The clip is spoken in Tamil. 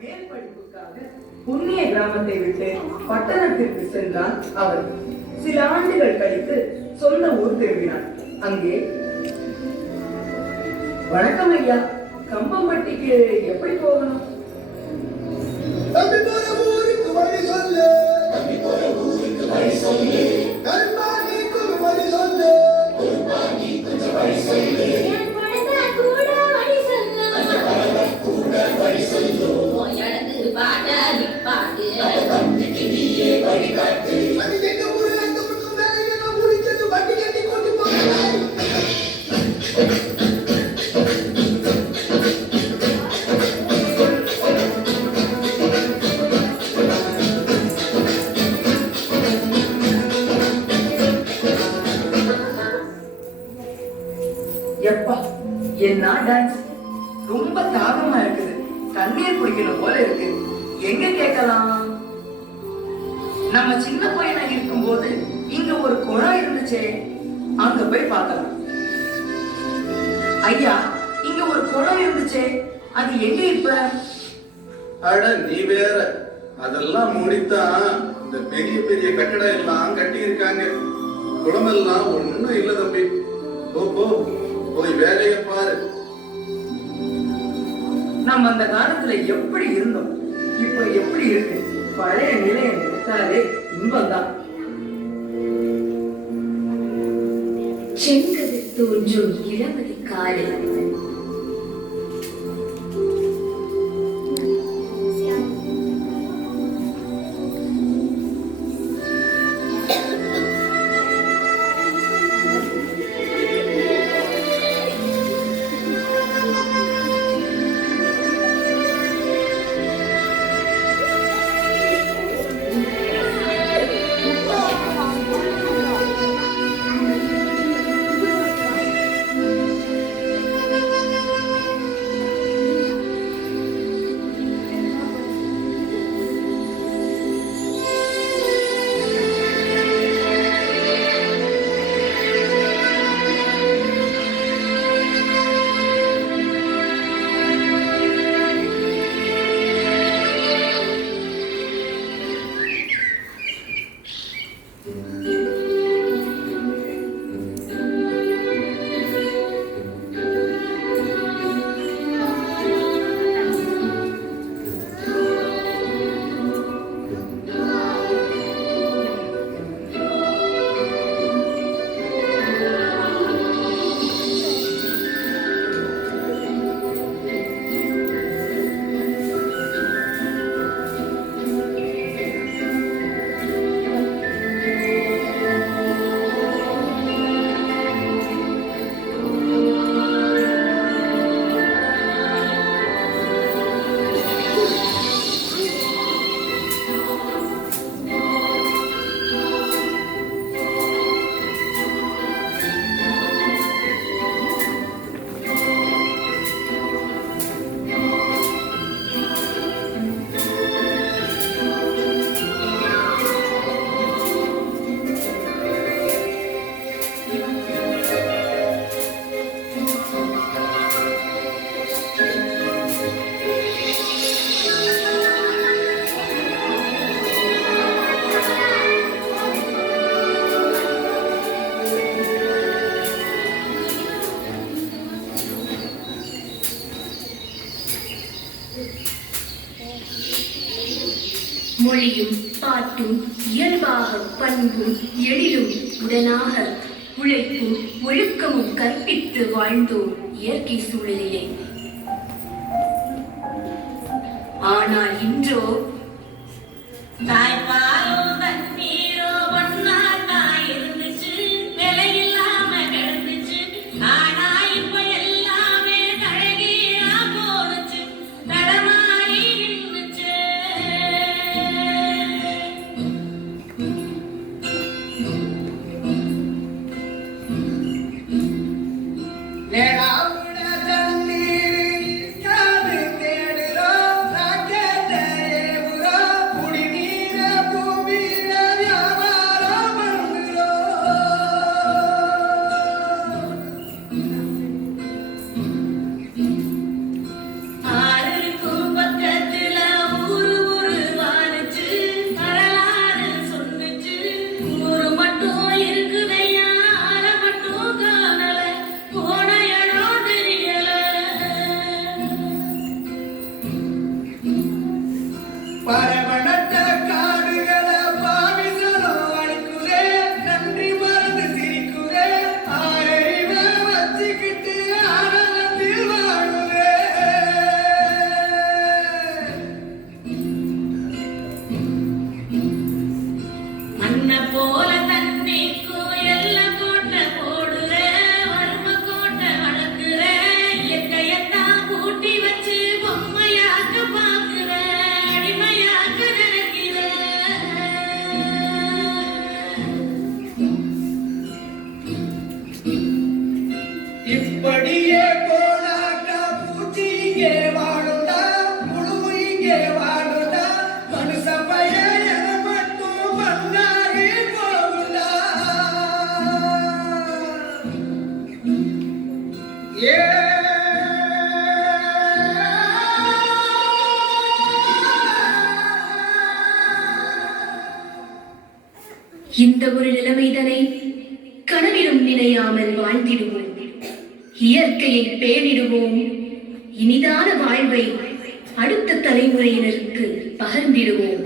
மேல் படிப்புக்காக புண்ணிய கிராமத்தை விட்டு பட்டணத்திற்கு சென்றார் அவர். சில ஆண்டுகள் கழித்து சொந்த ஊர் திரும்பினார். அங்கே, வணக்கம் ஐயா, கம்பம்பட்டிக்கு எப்படி போகணும்? எப்பா, என்ன டான்ஸ்! ரொம்ப தாகமா இருக்குது, தண்ணீர் குடிக்கணும் போல இருக்கு. எங்க கேட்கலாம்? நம்ம சின்ன பையனா இருக்கும் போது இங்க ஒரு குழாய் இருந்துச்சே, அங்க போய் பார்க்கலாம். ஐயா, இங்க ஒரு குளம் இருந்துச்சே, அது எங்க இப்ப? அட நீ வேற, அதெல்லாம் முடித்தான் இந்த பெரிய பெரிய கட்டடம் எல்லாம் கட்டி இருக்காங்க. குளமெல்லாம் ஒண்ணும் இல்ல தம்பி. போய் வேலைய பாரு. நம்ம அந்த காலத்துல எப்படி இருந்தோம், இப்ப எப்படி இருக்கு? பழைய நிலையை நினைத்தாலே இன்பம்தான். செங்கதிர் தோன்றும் இளமதி காலை மொழியும் பாட்டும் இயல்பாக பண்பும் எழிலும் உடனாக உழைப்பும் ஒழுக்கமும் கற்பித்து வாழ்ந்தோம் இயற்கை சூழலிலே. ஆனால் இன்றோ காது தேடுறோம், இங்கே வாழுதா மனுஷ பையன் என மட்டும் பண்ணாரி போகுதா ஏ இந்த ஒரு நிலைமைதனை கனவிலும் நினையாமல் வாழ்ந்திடுவோம். இயற்கையை பேணிடுவோம். இனிதான வாழ்வை அடுத்த தலைமுறையினருக்கு பகிர்ந்திடுவோம்.